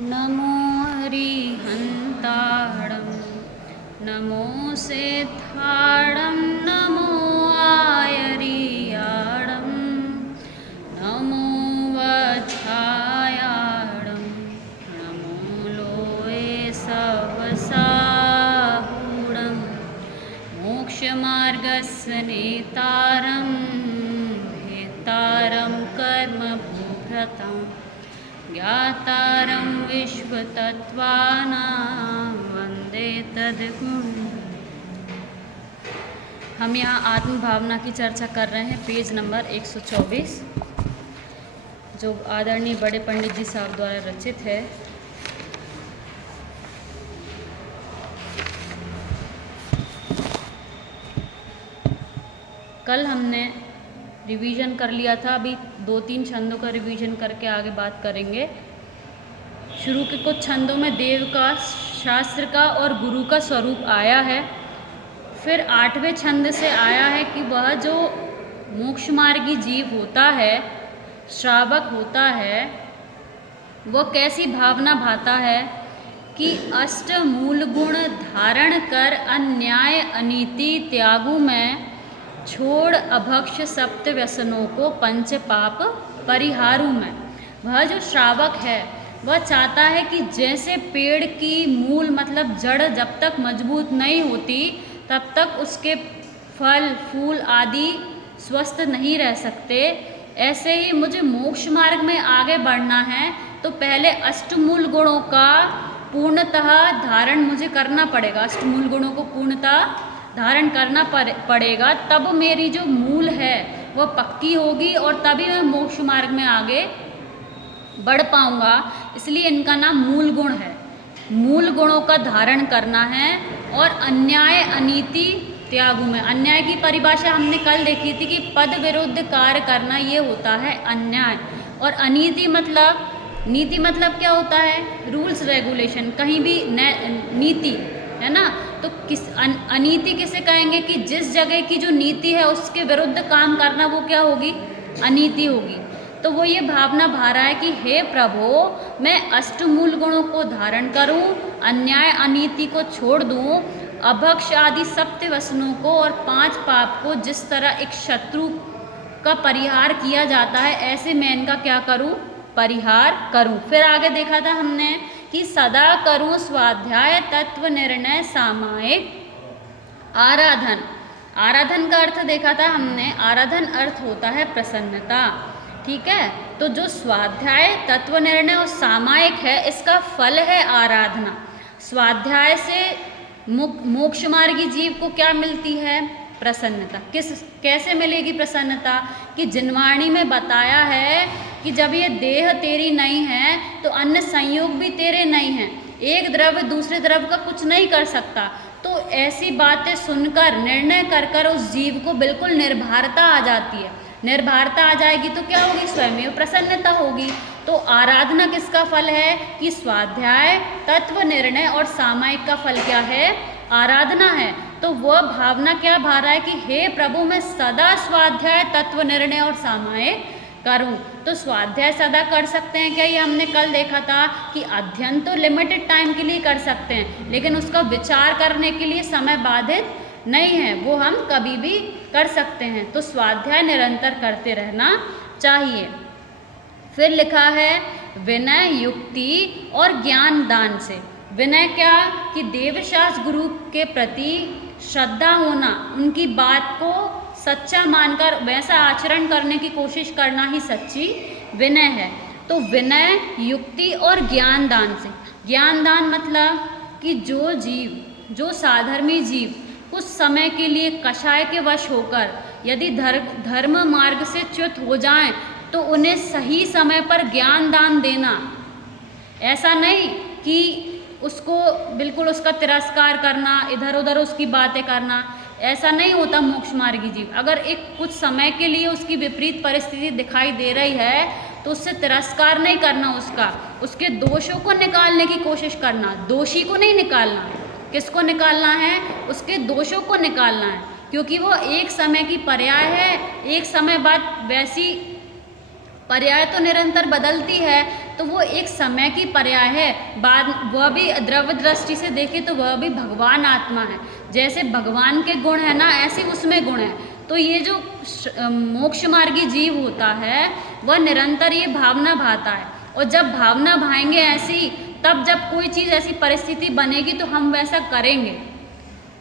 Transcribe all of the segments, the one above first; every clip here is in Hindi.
नमो हरिहन्ताणं नमो सेत्थाणं नमो आयरियाणं नमो वच्छायाणं नमो लोये सवसाहूणं मोक्षमार्गस्य नेतारं भेत्तारं कर्मभूभृतां ज्ञातारं विश्वतत्त्वानां वन्दे तद्गुरुं। हम यहाँ आत्म भावना की चर्चा कर रहे हैं, पेज नंबर 124, जो आदरणीय बड़े पंडित जी साहब द्वारा रचित है। कल हमने रिवीजन कर लिया था, अभी 2-3 छंदों का रिवीजन करके आगे बात करेंगे। शुरू के कुछ छंदों में देव का, शास्त्र का और गुरु का स्वरूप आया है। फिर 8वें छंद से आया है कि वह जो मोक्ष मार्गी जीव होता है, श्रावक होता है, वह कैसी भावना भाता है कि अष्ट मूल गुण धारण कर अन्याय अनीति त्यागु में छोड़ अभक्ष सप्त व्यसनों को पंच पाप परिहारू में। वह जो श्रावक है वह चाहता है कि जैसे पेड़ की मूल मतलब जड़ जब तक मजबूत नहीं होती तब तक उसके फल फूल आदि स्वस्थ नहीं रह सकते, ऐसे ही मुझे मोक्ष मार्ग में आगे बढ़ना है तो पहले अष्टमूल गुणों का पूर्णतः धारण मुझे करना पड़ेगा। अष्टमूल गुणों को पूर्णतः धारण करना पड़ेगा, तब मेरी जो मूल है वह पक्की होगी और तभी मैं मोक्ष मार्ग में आगे बढ़ पाऊंगा। इसलिए इनका नाम मूल गुण है। मूल गुणों का धारण करना है और अन्याय अनीति त्यागु में। अन्याय की परिभाषा हमने कल देखी थी कि पद विरुद्ध कार्य करना, ये होता है अन्याय। और अनीति मतलब, नीति मतलब क्या होता है? रूल्स रेगुलेशन, कहीं भी नीति है ना। तो अनीति किसे कहेंगे कि जिस जगह की जो नीति है उसके विरुद्ध काम करना, वो क्या होगी? अनीति होगी। तो वो ये भावना भा रहा है कि हे प्रभु, मैं अष्टमूल गुणों को धारण करूं, अन्याय अनीति को छोड़ दूं, अभक्ष आदि सप्त व्यसनों को और 5 पाप को जिस तरह एक शत्रु का परिहार किया जाता है, ऐसे मैं इनका क्या करूं? परिहार करूं। फिर आगे देखा था हमने कि सदा करूं स्वाध्याय तत्व निर्णय सामायिक आराधन। आराधन का अर्थ देखा था हमने। आराधन अर्थ होता है प्रसन्नता, ठीक है। तो जो स्वाध्याय तत्व निर्णय और सामायिक है, इसका फल है आराधना। स्वाध्याय से मोक्ष मार्गी जीव को क्या मिलती है? प्रसन्नता। कैसे मिलेगी प्रसन्नता? कि जिनवाणी में बताया है कि जब ये देह तेरी नहीं है तो अन्य संयोग भी तेरे नहीं हैं, एक द्रव्य दूसरे द्रव्य का कुछ नहीं कर सकता। तो ऐसी बातें सुनकर निर्णय कर उस जीव को बिल्कुल निर्भरता आ जाती है। निर्भरता आ जाएगी तो क्या होगी? स्वयं प्रसन्नता होगी। तो आराधना किसका फल है? कि स्वाध्याय तत्व निर्णय और सामायिक का फल क्या है? आराधना है। तो वह भावना क्या भा रहा है कि हे प्रभु, मैं सदा स्वाध्याय तत्व निर्णय और सामायिक करूं। तो स्वाध्याय सदा कर सकते हैं क्या? ये हमने कल देखा था कि अध्ययन तो लिमिटेड टाइम के लिए कर सकते हैं, लेकिन उसका विचार करने के लिए समय बाधित नहीं है, वो हम कभी भी कर सकते हैं। तो स्वाध्याय निरंतर करते रहना चाहिए। फिर लिखा है विनय युक्ति और ज्ञान दान से। विनय क्या? कि देवशास्त्र गुरु के प्रति श्रद्धा होना, उनकी बात को सच्चा मानकर वैसा आचरण करने की कोशिश करना ही सच्ची विनय है। तो विनय युक्ति और ज्ञान दान से। ज्ञान दान मतलब कि जो जीव, जो साधर्मी जीव कुछ समय के लिए कषाय के वश होकर यदि धर्म मार्ग से च्युत हो जाएं, तो उन्हें सही समय पर ज्ञान दान देना। ऐसा नहीं कि उसको बिल्कुल उसका तिरस्कार करना, इधर उधर उसकी बातें करना, ऐसा नहीं होता मोक्ष मार्गी जीव। अगर एक कुछ समय के लिए उसकी विपरीत परिस्थिति दिखाई दे रही है तो उससे तिरस्कार नहीं करना, उसके दोषों को निकालने की कोशिश करना। दोषी को नहीं निकालना। किसको निकालना है? उसके दोषों को निकालना है, क्योंकि वो एक समय की पर्याय है, एक समय बाद वैसी पर्याय तो निरंतर बदलती है। तो वो एक समय की पर्याय है, बाद वह भी द्रव्य दृष्टि से देखे तो वह भी भगवान आत्मा है। जैसे भगवान के गुण है ना, ऐसे उसमें गुण है। तो ये जो मोक्ष मार्गी जीव होता है वह निरंतर ये भावना भाता है, और जब भावना भाएंगे ऐसी, तब जब कोई चीज़ ऐसी परिस्थिति बनेगी तो हम वैसा करेंगे।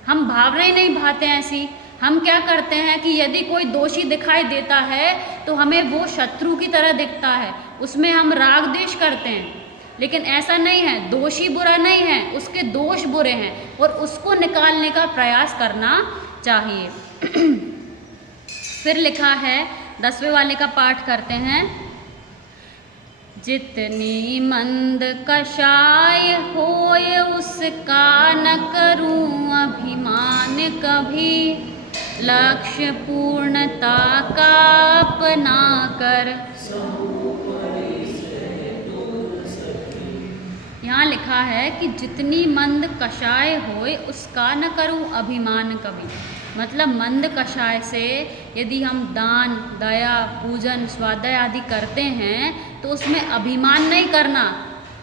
हम भावना ही नहीं भाते हैं ऐसी। हम क्या करते हैं कि यदि कोई दोषी दिखाई देता है तो हमें वो शत्रु की तरह दिखता है, उसमें हम राग द्वेष करते हैं। लेकिन ऐसा नहीं है, दोषी बुरा नहीं है, उसके दोष बुरे हैं और उसको निकालने का प्रयास करना चाहिए। फिर लिखा है 10वें वाले का पाठ करते हैं। जितनी मंद कषाय होय उसका न करूं अभिमान कभी, लक्ष्य पूर्णता का अपना कर। यहाँ लिखा है कि जितनी मंद कषाय होय उसका न करूं अभिमान कभी। मतलब मंद कषाय से यदि हम दान, दया, पूजन, स्वाध्याय आदि करते हैं तो उसमें अभिमान नहीं करना।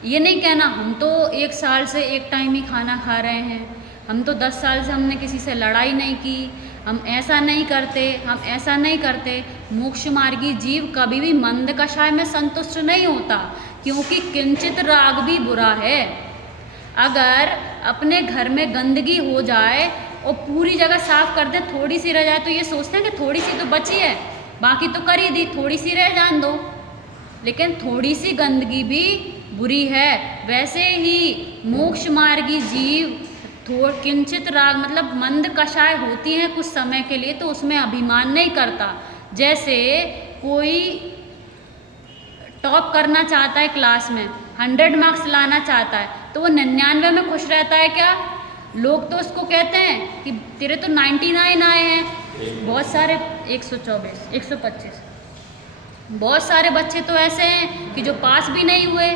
ये नहीं कहना हम तो 1 साल से 1 टाइम ही खाना खा रहे हैं, हम तो 10 साल से हमने किसी से लड़ाई नहीं की, हम ऐसा नहीं करते, हम ऐसा नहीं करते। मोक्ष मार्गी जीव कभी भी मंद कषाय में संतुष्ट नहीं होता, क्योंकि किंचित राग भी बुरा है। अगर अपने घर में गंदगी हो जाए और पूरी जगह साफ कर दे, थोड़ी सी रह जाए तो ये सोचते हैं कि थोड़ी सी तो बची है, बाकी तो कर ही दी, थोड़ी सी रह जान दो। लेकिन थोड़ी सी गंदगी भी बुरी है। वैसे ही मोक्ष मार्गी जीव किंचित राग मतलब मंद कषाय होती हैं कुछ समय के लिए, तो उसमें अभिमान नहीं करता। जैसे कोई टॉप करना चाहता है क्लास में, 100 मार्क्स लाना चाहता है, तो वो 99 में खुश रहता है क्या? लोग तो उसको कहते हैं कि तेरे तो 99 आए हैं। बहुत सारे 124, 125 बहुत सारे बच्चे तो ऐसे हैं कि जो पास भी नहीं हुए।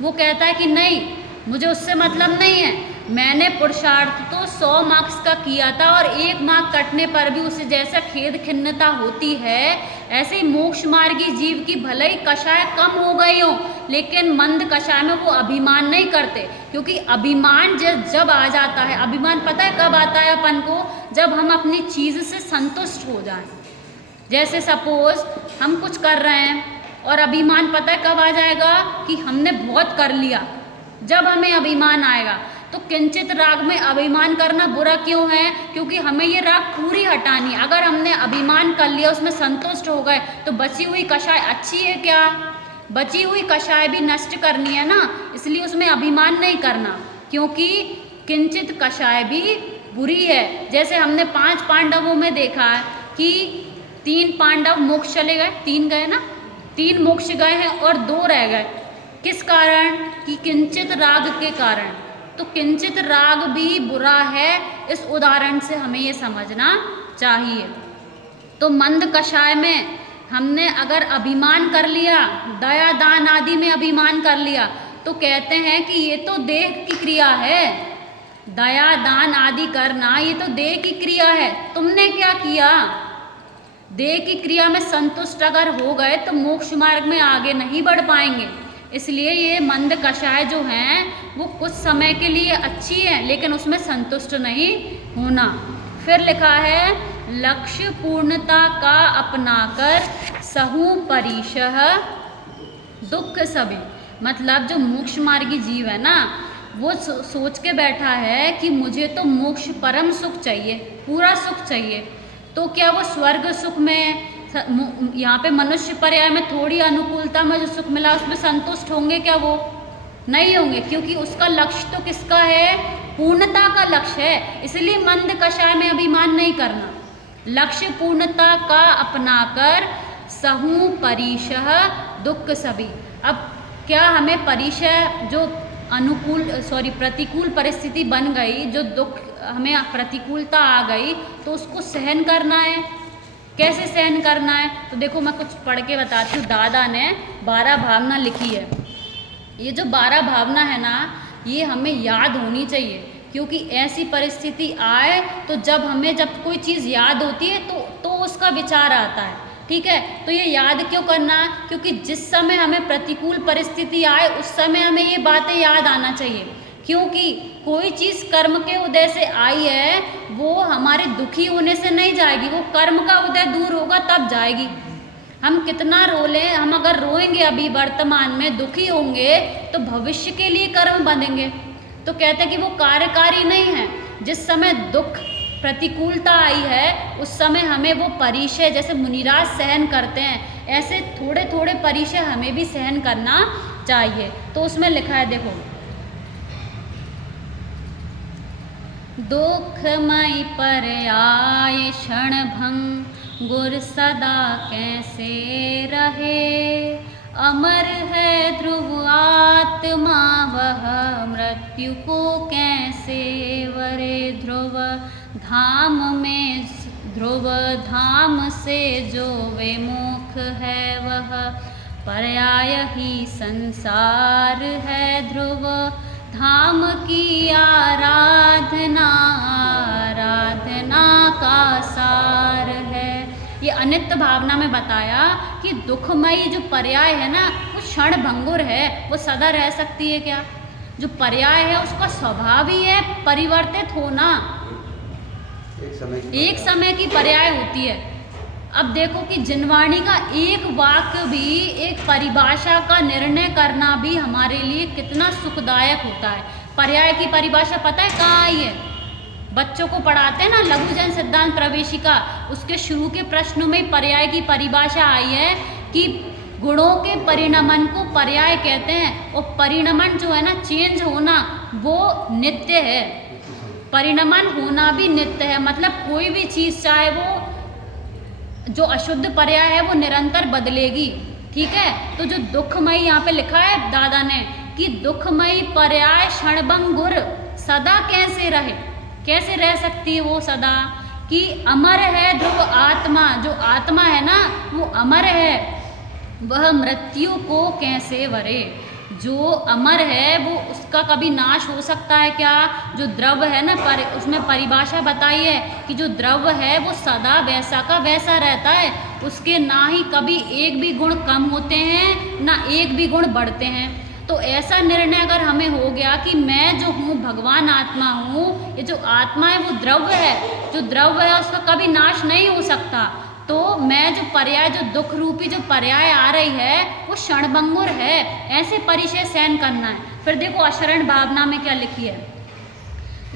वो कहता है कि नहीं, मुझे उससे मतलब नहीं है, मैंने पुरुषार्थ तो 100 मार्क्स का किया था और 1 मार्क कटने पर भी उसे जैसा खेद खिन्नता होती है, ऐसे ही मोक्ष मार्गी जीव की भले ही कषाय कम हो गई हो, लेकिन मंद कषाय में वो अभिमान नहीं करते। क्योंकि अभिमान जब आ जाता है, अभिमान पता है कब आता है अपन को? जब हम अपनी चीज़ से संतुष्ट हो जाएं। जैसे सपोज हम कुछ कर रहे हैं और अभिमान पता है कब आ जाएगा? कि हमने बहुत कर लिया। जब हमें अभिमान आएगा तो किंचित राग में अभिमान करना बुरा क्यों है? क्योंकि हमें ये राग पूरी हटानी है। अगर हमने अभिमान कर लिया, उसमें संतुष्ट हो गए, तो बची हुई कषाय अच्छी है क्या? बची हुई कषाय भी नष्ट करनी है ना, इसलिए उसमें अभिमान नहीं करना, क्योंकि किंचित कषाय भी बुरी है। जैसे हमने 5 पांडवों में देखा है कि 3 पांडव मोक्ष चले गए, 3 गए ना, 3 मोक्ष गए हैं और 2 रह गए। किस कारण? कि किंचित राग के कारण। तो किंचित राग भी बुरा है, इस उदाहरण से हमें ये समझना चाहिए। तो मंद कषाय में हमने अगर अभिमान कर लिया, दया दान आदि में अभिमान कर लिया, तो कहते हैं कि ये तो देह की क्रिया है। दया दान आदि करना ये तो देह की क्रिया है। तुमने क्या किया? देह की क्रिया में संतुष्ट अगर हो गए तो मोक्ष मार्ग में आगे नहीं बढ़ पाएंगे। इसलिए ये मंद कषाय जो हैं वो कुछ समय के लिए अच्छी है, लेकिन उसमें संतुष्ट नहीं होना। फिर लिखा है लक्ष्य पूर्णता का अपनाकर सहु परिशः दुख सभी। मतलब जो मोक्ष मार्गी जीव है ना, वो सोच के बैठा है कि मुझे तो मोक्ष परम सुख चाहिए, पूरा सुख चाहिए। तो क्या वो स्वर्ग सुख में, यहाँ पे मनुष्य पर्याय में थोड़ी अनुकूलता में जो सुख मिला उसमें संतुष्ट होंगे क्या? वो नहीं होंगे, क्योंकि उसका लक्ष्य तो किसका है? पूर्णता का लक्ष्य है। इसलिए मंद कषाय में अभिमान नहीं करना। लक्ष्य पूर्णता का अपनाकर सहु परिशः दुख सभी। अब क्या हमें परिशः जो प्रतिकूल परिस्थिति बन गई, जो दुख हमें प्रतिकूलता आ गई, तो उसको सहन करना है। कैसे सहन करना है? तो देखो मैं कुछ पढ़ के बताती हूँ। दादा ने 12 भावना लिखी है। ये जो 12 भावना है ना, ये हमें याद होनी चाहिए, क्योंकि ऐसी परिस्थिति आए तो जब कोई चीज़ याद होती है तो उसका विचार आता है ठीक है। तो ये याद क्यों करना, क्योंकि जिस समय हमें प्रतिकूल परिस्थिति आए उस समय हमें ये बातें याद आना चाहिए, क्योंकि कोई चीज़ कर्म के उदय से आई है वो हमारे दुखी होने से नहीं जाएगी, वो कर्म का उदय दूर होगा तब जाएगी। हम कितना रो लें, हम अगर रोएंगे अभी वर्तमान में दुखी होंगे तो भविष्य के लिए कर्म बंधेंगे। तो कहते हैं कि वो कार्यकारी नहीं है। जिस समय दुख प्रतिकूलता आई है उस समय हमें वो परिचय जैसे मुनिराज सहन करते हैं, ऐसे थोड़े थोड़े परिचय हमें भी सहन करना चाहिए। तो उसमें लिखा है, देखो, दुखमय पर्याय क्षण भंगुर सदा कैसे रहे, अमर है ध्रुव आत्मा वह मृत्यु को कैसे वरे, ध्रुव धाम से जो विमुख है वह पर्याय ही संसार है, ध्रुव धाम की आराधना का सार है। ये अनित्य भावना में बताया कि दुखमयी जो पर्याय है ना वो क्षण भंगुर है, वो सदा रह सकती है क्या? जो पर्याय है उसका स्वभाव ही है परिवर्तित होना, एक समय की पर्याय होती है। अब देखो कि जिनवाणी का एक वाक्य भी, एक परिभाषा का निर्णय करना भी हमारे लिए कितना सुखदायक होता है। पर्याय की परिभाषा पता है कहाँ आई है? बच्चों को पढ़ाते हैं ना लघुजन सिद्धांत प्रवेशिका, उसके शुरू के प्रश्नों में पर्याय की परिभाषा आई है कि गुणों के परिणमन को पर्याय कहते हैं, और परिणमन जो है ना, चेंज होना, वो नित्य है। परिणमन होना भी नित्य है, मतलब कोई भी चीज़ चाहे वो जो अशुद्ध पर्याय है वो निरंतर बदलेगी, ठीक है। तो जो दुखमयी यहाँ पे लिखा है दादा ने कि दुखमयी पर्याय क्षणभंगुर सदा कैसे रहे, कैसे रह सकती है वो सदा, कि अमर है ध्रुव आत्मा, जो आत्मा है ना वो अमर है, वह मृत्यु को कैसे वरे। जो अमर है वो उसका कभी नाश हो सकता है क्या? जो द्रव्य है ना, उसमें परिभाषा बताई है कि जो द्रव्य है वो सदा वैसा का वैसा रहता है, उसके ना ही कभी एक भी गुण कम होते हैं ना एक भी गुण बढ़ते हैं। तो ऐसा निर्णय अगर हमें हो गया कि मैं जो हूँ भगवान आत्मा हूँ, ये जो आत्मा है वो द्रव्य है, जो द्रव्य है उसका कभी नाश नहीं हो सकता, तो मैं जो पर्याय, जो दुख रूपी जो पर्याय आ रही है वो क्षणभंगुर है, ऐसे परिचय सहन करना है। फिर देखो अशरण भावना में क्या लिखी है,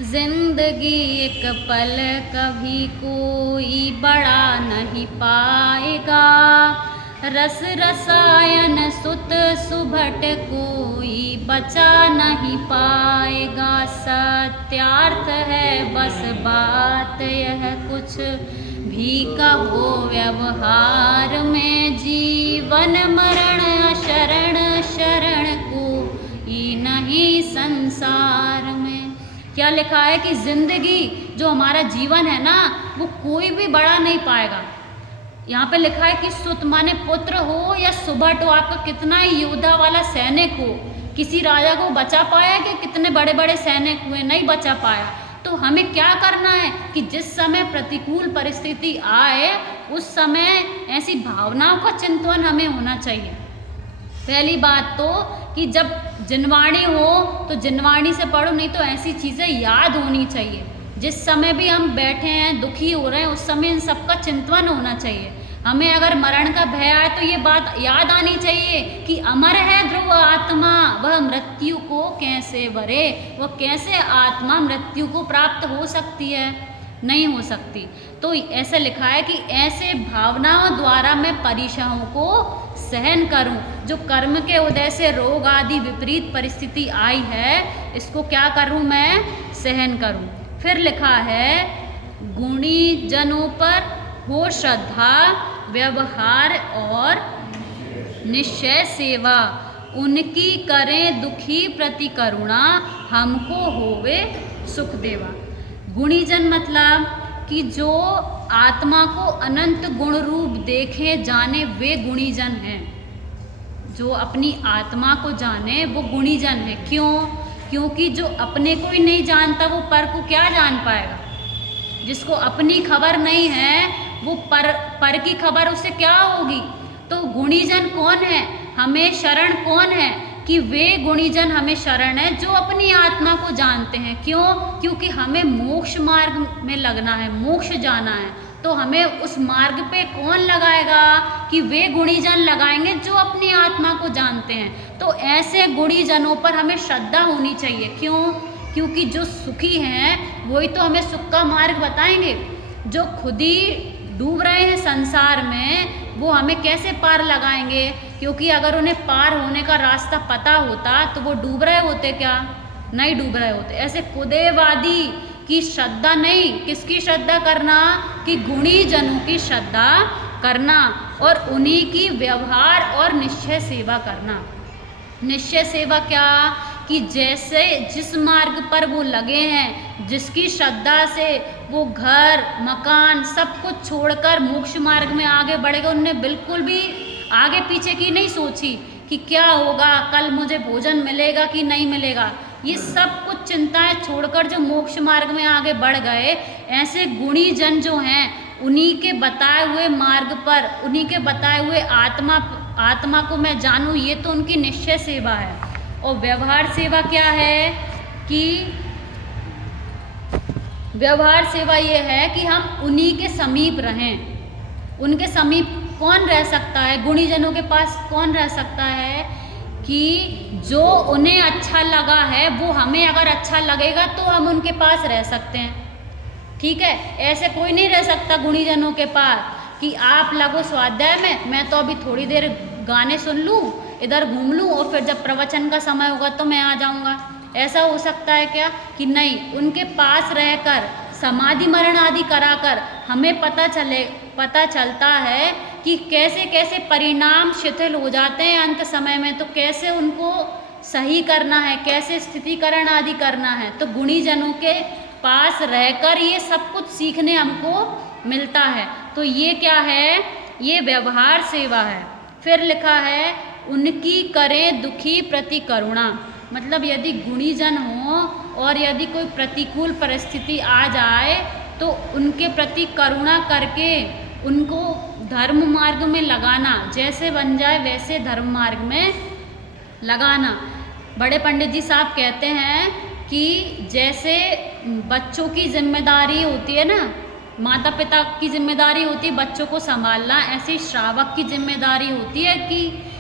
जिंदगी एक पल कभी कोई बड़ा नहीं पाएगा, रस रसायन सुत सुभट कोई बचा नहीं पाएगा, सत्यार्थ है बस बात यह कुछ भी कहो व्यवहार में, जीवन मरण अशरण शरण कोई नहीं संसार में। क्या लिखा है कि जिंदगी जो हमारा जीवन है ना वो कोई भी बड़ा नहीं पाएगा। यहाँ पे लिखा है कि सुत माने पुत्र हो या सुभट हो, आपका कितना ही योद्धा वाला सैनिक हो, किसी राजा को बचा पाया कि कितने बड़े बड़े सैनिक हुए, नहीं बचा पाया। तो हमें क्या करना है कि जिस समय प्रतिकूल परिस्थिति आए उस समय ऐसी भावनाओं का चिंतन हमें होना चाहिए। पहली बात तो कि जब जिनवाणी हो तो जिनवाणी से पढ़ो, नहीं तो ऐसी चीज़ें याद होनी चाहिए। जिस समय भी हम बैठे हैं दुखी हो रहे हैं उस समय इन सबका चिंतन होना चाहिए। हमें अगर मरण का भय आए तो ये बात याद आनी चाहिए कि अमर है ध्रुव आत्मा, वह मृत्यु को कैसे वरे, वह कैसे आत्मा मृत्यु को प्राप्त हो सकती है, नहीं हो सकती। तो ऐसे लिखा है कि ऐसे भावनाओं द्वारा मैं परीक्षाओं को सहन करूं, जो कर्म के उदय से रोग आदि विपरीत परिस्थिति आई है इसको क्या करूं, मैं सहन करूं। फिर लिखा है गुणी जनों पर हो श्रद्धा व्यवहार और निश्चय सेवा, उनकी करें दुखी प्रति करुणा, हमको होवे सुख देवा। गुणीजन मतलब कि जो आत्मा को अनंत गुण रूप देखे जाने वे गुणीजन हैं। जो अपनी आत्मा को जाने वो गुणीजन है। क्यों? क्योंकि जो अपने को ही नहीं जानता वो पर को क्या जान पाएगा। जिसको अपनी खबर नहीं है वो पर की खबर उससे क्या होगी। तो गुणीजन कौन है, हमें शरण कौन है, कि वे गुणीजन हमें शरण है जो अपनी आत्मा को जानते हैं। क्यों? क्योंकि हमें मोक्ष मार्ग में लगना है, मोक्ष जाना है, तो हमें उस मार्ग पे कौन लगाएगा, कि वे गुणीजन लगाएंगे जो अपनी आत्मा को जानते हैं। तो ऐसे गुणीजनों पर हमें श्रद्धा होनी चाहिए। क्यों? क्योंकि जो सुखी हैं वही तो हमें सुख का मार्ग बताएंगे। जो खुद ही डूब रहे हैं संसार में, वो हमें कैसे पार लगाएंगे? क्योंकि अगर उन्हें पार होने का रास्ता पता होता तो वो डूब रहे होते क्या? नहीं डूब रहे होते। ऐसे कुदेवादी की श्रद्धा नहीं, किसकी श्रद्धा करना, कि गुणीजनों की श्रद्धा करना और उन्हीं की व्यवहार और निश्चय सेवा करना। निश्चय सेवा क्या, कि जैसे जिस मार्ग पर वो लगे हैं, जिसकी श्रद्धा से वो घर मकान सब कुछ छोड़कर मोक्ष मार्ग में आगे बढ़ेगा, उनने बिल्कुल भी आगे पीछे की नहीं सोची कि क्या होगा, कल मुझे भोजन मिलेगा कि नहीं मिलेगा। ये सब कुछ चिंताएं छोड़कर जो मोक्ष मार्ग में आगे बढ़ गए, ऐसे गुणी जन जो हैं, उन्हीं के बताए हुए मार्ग पर, उन्हीं के बताए हुए आत्मा को मैं जानूं, ये तो उनकी निश्चय सेवा है। और व्यवहार सेवा क्या है, कि व्यवहार सेवा ये है कि हम उन्हीं के समीप रहें। उनके समीप कौन रह सकता है, गुणीजनों के पास कौन रह सकता है, कि जो उन्हें अच्छा लगा है वो हमें अगर अच्छा लगेगा तो हम उनके पास रह सकते हैं। ठीक है, ऐसे कोई नहीं रह सकता गुणीजनों के पास कि आप लगो स्वाध्याय में, मैं तो अभी थोड़ी देर गाने सुन लूँ, इधर घूम लूँ और फिर जब प्रवचन का समय होगा तो मैं आ जाऊँगा। ऐसा हो सकता है क्या? कि नहीं, उनके पास रहकर समाधि मरण आदि कराकर हमें पता चलता है कि कैसे कैसे परिणाम शिथिल हो जाते हैं अंत समय में, तो कैसे उनको सही करना है, कैसे स्थितिकरण आदि करना है। तो गुणीजनों के पास रहकर ये सब कुछ सीखने हमको मिलता है। तो ये क्या है, ये व्यवहार सेवा है। फिर लिखा है, उनकी करें दुखी प्रति करुणा। मतलब यदि गुणीजन हो और यदि कोई प्रतिकूल परिस्थिति आ जाए तो उनके प्रति करुणा करके उनको धर्म मार्ग में लगाना, जैसे बन जाए वैसे धर्म मार्ग में लगाना। बड़े पंडित जी साहब कहते हैं कि जैसे बच्चों की जिम्मेदारी होती है ना, माता पिता की जिम्मेदारी होती है बच्चों को संभालना, ऐसे ही श्रावक की जिम्मेदारी होती है कि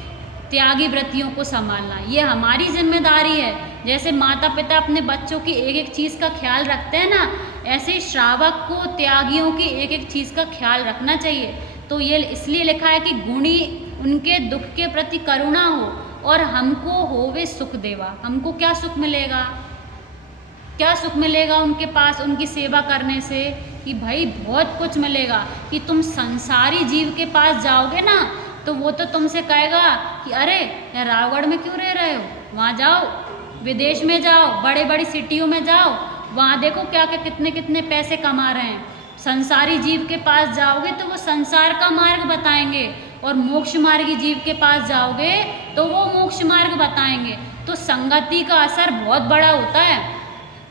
त्यागी व्रतियों को संभालना। ये हमारी जिम्मेदारी है। जैसे माता पिता अपने बच्चों की एक एक चीज़ का ख्याल रखते हैं ना, ऐसे ही श्रावक को त्यागियों की एक एक चीज़ का ख्याल रखना चाहिए। तो ये इसलिए लिखा है कि गुणी उनके दुख के प्रति करुणा हो और हमको होवे सुख देवा। हमको क्या सुख मिलेगा, क्या सुख मिलेगा उनके पास उनकी सेवा करने से, कि भाई बहुत कुछ मिलेगा। कि तुम संसारी जीव के पास जाओगे ना तो वो तो तुमसे कहेगा कि अरे यार रावगढ़ में क्यों रह रहे हो, वहाँ जाओ, विदेश में जाओ, बड़े बड़ी सिटियों में जाओ, वहाँ देखो क्या क्या कितने कितने पैसे कमा रहे हैं। संसारी जीव के पास जाओगे तो वो संसार का मार्ग बताएंगे, और मोक्ष मार्गी जीव के पास जाओगे तो वो मोक्ष मार्ग बताएंगे। तो संगति का असर बहुत बड़ा होता है।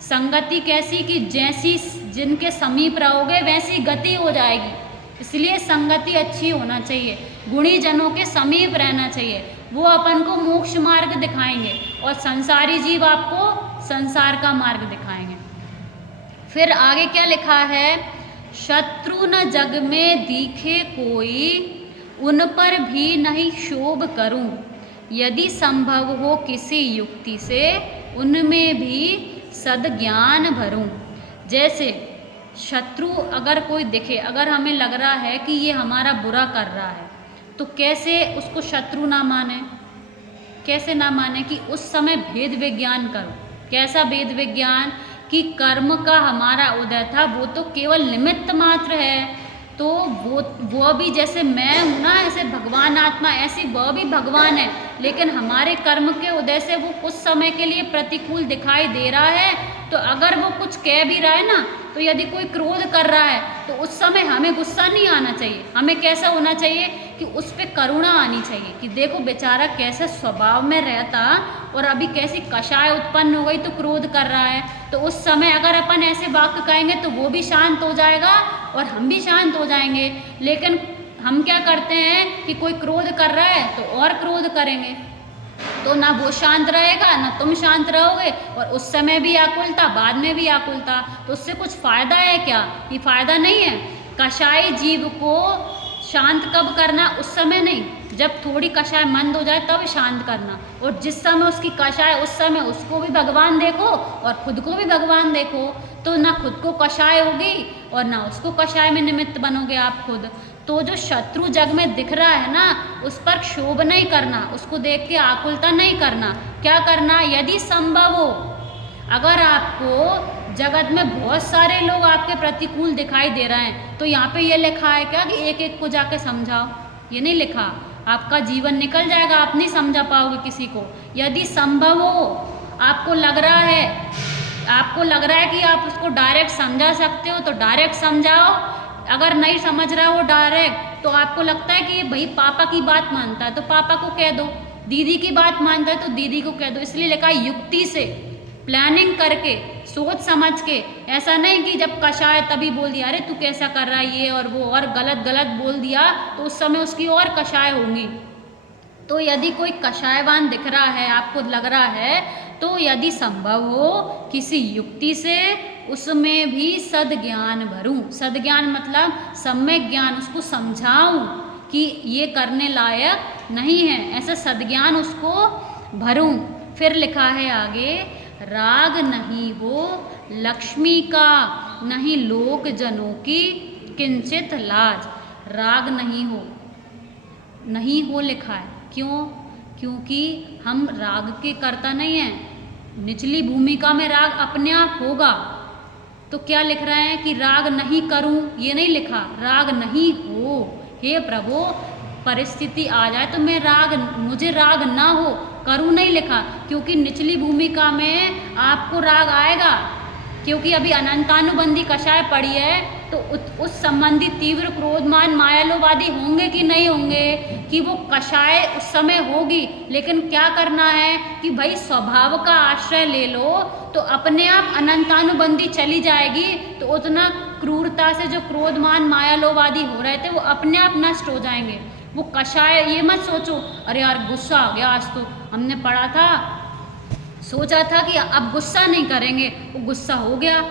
संगति कैसी, कि जैसी जिनके समीप रहोगे वैसी गति हो जाएगी। इसलिए संगति अच्छी होना चाहिए, गुणी जनों के समीप रहना चाहिए, वो अपन को मोक्ष मार्ग दिखाएंगे और संसारी जीव आपको संसार का मार्ग दिखाएंगे। फिर आगे क्या लिखा है, शत्रु न जग में दिखे कोई, उन पर भी नहीं शोभ करूं, यदि संभव हो किसी युक्ति से, उनमें भी सद्ज्ञान भरूं। जैसे शत्रु अगर कोई दिखे, अगर हमें लग रहा है कि ये हमारा बुरा कर रहा है, तो कैसे उसको शत्रु ना माने, कैसे ना माने, कि उस समय भेद विज्ञान करो। कैसा भेद विज्ञान, कि कर्म का हमारा उदय था वो तो केवल निमित्त मात्र है, तो वो भी जैसे मैं हूँ ना, ऐसे भगवान आत्मा, ऐसी वह भी भगवान है, लेकिन हमारे कर्म के उदय से वो कुछ समय के लिए प्रतिकूल दिखाई दे रहा है। तो अगर वो कुछ कह भी रहा है ना, तो यदि कोई क्रोध कर रहा है तो उस समय हमें गुस्सा नहीं आना चाहिए, हमें कैसा होना चाहिए, कि उस पर करुणा आनी चाहिए, कि देखो बेचारा कैसे स्वभाव में रहता और अभी कैसी कषाय उत्पन्न हो गई तो क्रोध कर रहा है। तो उस समय अगर अपन ऐसे वाक्य कहेंगे तो वो भी शांत हो जाएगा और हम भी शांत हो जाएंगे। लेकिन हम क्या करते हैं कि कोई क्रोध कर रहा है तो और क्रोध करेंगे, तो ना वो शांत रहेगा ना तुम शांत रहोगे, और उस समय भी आकुलता, बाद में भी आकुलता, तो उससे कुछ फायदा है क्या? ये फायदा नहीं है। कषाय जीव को शांत कब करना? उस समय नहीं, जब थोड़ी कषाय मंद हो जाए तब शांत करना, और जिस समय उसकी कषाय उस समय उसको भी भगवान देखो और खुद को भी भगवान देखो, तो ना खुद को कषाय होगी और ना उसको कषाय में निमित्त बनोगे आप खुद। तो जो शत्रु जग में दिख रहा है ना, उस पर क्षोभ नहीं करना, उसको देख के आकुलता नहीं करना। क्या करना? यदि संभव हो, अगर आपको जगत में बहुत सारे लोग आपके प्रतिकूल दिखाई दे रहे हैं, तो यहाँ पे ये लिखा है क्या कि एक एक को जाके समझाओ? ये नहीं लिखा। आपका जीवन निकल जाएगा, आप नहीं समझा पाओगे किसी को। यदि संभव हो, आपको लग रहा है कि आप उसको डायरेक्ट समझा सकते हो तो डायरेक्ट समझाओ। अगर नहीं समझ रहा हो डायरेक्ट, तो आपको लगता है कि ये भाई पापा की बात मानता है तो पापा को कह दो, दीदी की बात मानता है तो दीदी को कह दो। इसलिए लिखा है युक्ति से, प्लानिंग करके, सोच समझ के। ऐसा नहीं कि जब कषाय तभी बोल दिया अरे तू कैसा कर रहा है ये और वो, और गलत गलत बोल दिया तो उस समय उसकी और कषाय होंगी। तो यदि कोई कषायवान दिख रहा है, आपको लग रहा है, तो यदि संभव हो किसी युक्ति से उसमें भी सद्ज्ञान भरूं। सद्ज्ञान मतलब सम्यक ज्ञान, उसको समझाऊं कि ये करने लायक नहीं है, ऐसा सद्ज्ञान उसको भरूं। फिर लिखा है आगे, राग नहीं हो लक्ष्मी का, नहीं लोक जनों की किंचित लाज। राग नहीं हो लिखा है, क्यों? क्योंकि हम राग के कर्ता नहीं हैं। निचली भूमिका में राग अपने आप होगा। तो क्या लिख रहे हैं कि राग नहीं करूं, ये नहीं लिखा, राग नहीं हो। हे प्रभु, परिस्थिति आ जाए तो मुझे राग ना हो, करूं नहीं लिखा, क्योंकि निचली भूमिका में आपको राग आएगा, क्योंकि अभी अनंतानुबंधी कषाय पड़ी है, तो उस संबंधी तीव्र क्रोधमान मायालोवादी होंगे कि नहीं होंगे, कि वो कषाय उस समय होगी। लेकिन क्या करना है कि भाई स्वभाव का आश्रय ले लो तो अपने आप अनंतानुबंधी चली जाएगी। तो उतना क्रूरता से जो क्रोधमान मायालोवादी हो रहे थे वो अपने आप नष्ट हो जाएंगे। वो कषाय, ये मत सोचो अरे यार गुस्सा आ गया आज, तो हमने पढ़ा था, सोचा था कि अब गुस्सा नहीं करेंगे, वो गुस्सा हो गया,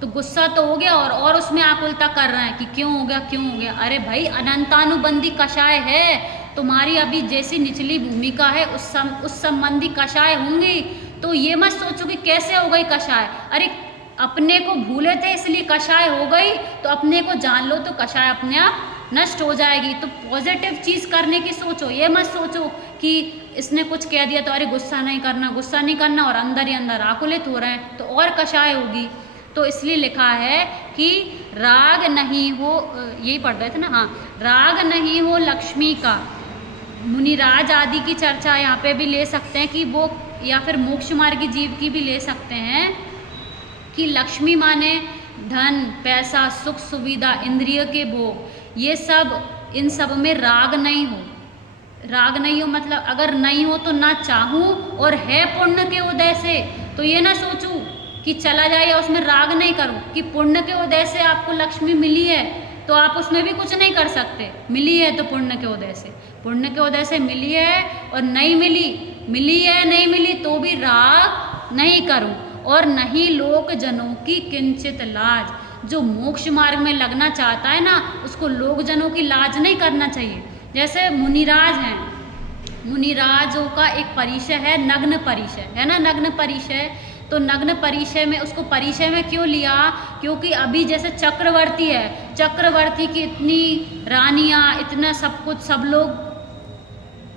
तो गुस्सा तो हो गया और उसमें आकुलता कर रहे हैं कि क्यों हो गया। अरे भाई अनंतानुबंधी कषाय है, तुम्हारी अभी जैसी निचली भूमिका है उस संबंधी कषाय होंगी। तो ये मत सोचो कि कैसे हो गई कषाय, अरे अपने को भूले थे इसलिए कषाय हो गई, तो अपने को जान लो तो कषाय अपने आप नष्ट हो जाएगी। तो पॉजिटिव चीज़ करने की सोचो, ये मत सोचो कि इसने कुछ कह दिया तो अरे गुस्सा नहीं करना और अंदर ही अंदर आकुलित हो रहे हैं, तो और कषाय होगी। तो इसलिए लिखा है कि राग नहीं हो, यही पढ़ रहे थे ना, हाँ, राग नहीं हो लक्ष्मी का। मुनिराज आदि की चर्चा यहाँ पे भी ले सकते हैं कि वो, या फिर मोक्ष मार्गी जीव की भी ले सकते हैं कि लक्ष्मी माने धन, पैसा, सुख सुविधा, इंद्रिय के भोग, ये सब, इन सब में राग नहीं हो मतलब अगर नहीं हो तो ना चाहूँ, और है पुण्य के उदय से, तो ये ना सोचूं कि चला जाए या उसमें राग नहीं करूं, कि पुण्य के उदय से आपको लक्ष्मी मिली है तो आप उसमें भी कुछ नहीं कर सकते। मिली है तो पुण्य के उदय से मिली है, और नहीं मिली तो भी राग नहीं करूं, और नहीं लोक जनों की किंचित लाज। जो मोक्ष मार्ग में लगना चाहता है ना, उसको लोक जनों की लाज नहीं करना चाहिए। जैसे मुनिराज हैं, मुनिराजों का एक परिचय है नग्न परिचय, है ना, नग्न परिचय। तो नग्न परिचय में, उसको परिचय में क्यों लिया? क्योंकि अभी जैसे चक्रवर्ती है, चक्रवर्ती की इतनी रानियां, इतना सब कुछ,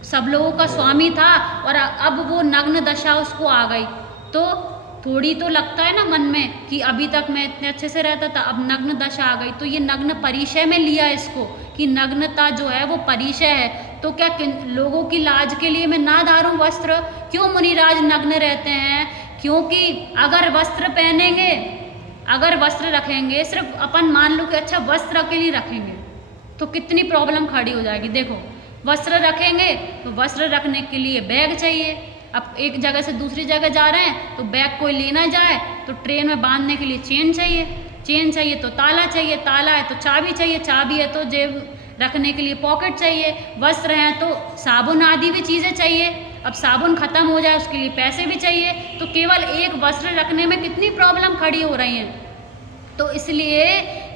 सब लोगों का स्वामी था, और अब वो नग्न दशा उसको आ गई, तो थोड़ी तो लगता है ना मन में कि अभी तक मैं इतने अच्छे से रहता था, अब नग्न दशा आ गई। तो ये नग्न परिचय में लिया इसको, कि नग्नता जो है वो परिचय है। तो क्या लोगों की लाज के लिए मैं ना धारूं वस्त्र? क्यों मुनिराज नग्न रहते हैं? क्योंकि अगर वस्त्र पहनेंगे, अगर वस्त्र रखेंगे, सिर्फ अपन मान लो कि अच्छा वस्त्र के लिए रखेंगे, तो कितनी प्रॉब्लम खड़ी हो जाएगी। देखो, वस्त्र रखेंगे तो वस्त्र रखने के लिए बैग चाहिए। अब एक जगह से दूसरी जगह जा रहे हैं तो बैग कोई लेना जाए तो ट्रेन में बांधने के लिए चेन चाहिए, चेन चाहिए तो ताला चाहिए, ताला है तो चाबी चाहिए, चाबी है तो जेब रखने के लिए पॉकेट चाहिए, वस्त्र हैं तो साबुन आदि भी चीज़ें चाहिए। अब साबुन ख़त्म हो जाए उसके लिए पैसे भी चाहिए, तो केवल एक वस्त्र रखने में कितनी प्रॉब्लम खड़ी हो रही हैं। तो इसलिए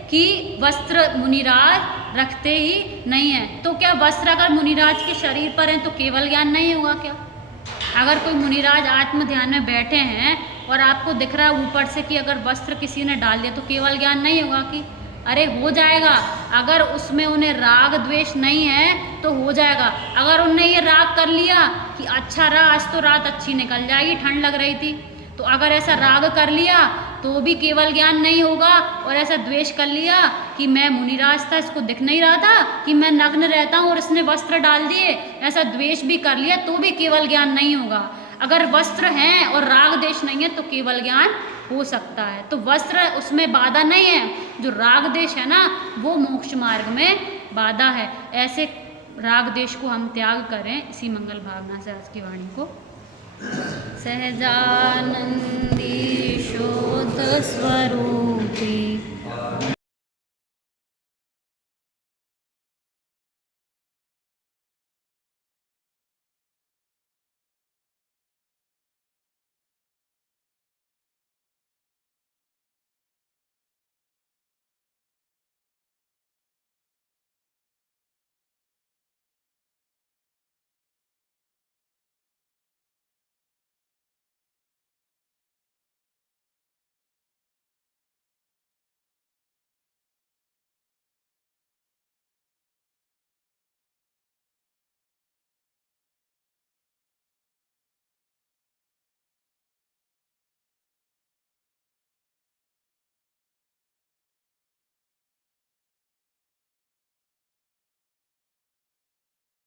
कि वस्त्र मुनिराज रखते ही नहीं हैं। तो क्या वस्त्र अगर मुनिराज के शरीर पर हैं तो केवल ज्ञान नहीं होगा क्या? अगर कोई मुनिराज आत्म ध्यान में बैठे हैं और आपको दिख रहा है ऊपर से कि अगर वस्त्र किसी ने डाल दिया तो केवल ज्ञान नहीं होगा कि? अरे हो जाएगा। अगर उसमें उन्हें राग द्वेष नहीं है तो हो जाएगा। अगर उनने ये राग कर लिया कि अच्छा रहा आज तो रात अच्छी निकल जाएगी, ठंड लग रही थी, तो अगर ऐसा राग कर लिया तो भी केवल ज्ञान नहीं होगा। और ऐसा द्वेष कर लिया कि मैं मुनिराज था, इसको दिख नहीं रहा था कि मैं नग्न रहता हूँ और इसने वस्त्र डाल दिए, ऐसा द्वेष भी कर लिया तो भी केवल ज्ञान नहीं होगा। अगर वस्त्र हैं और राग देश नहीं है तो केवल ज्ञान हो सकता है। तो वस्त्र उसमें बाधा नहीं है, जो राग देश है ना वो मोक्ष मार्ग में बाधा है। ऐसे राग देश को हम त्याग करें, इसी मंगल भावना से आज की वाणी को सहजानंदी शोध स्वरूपी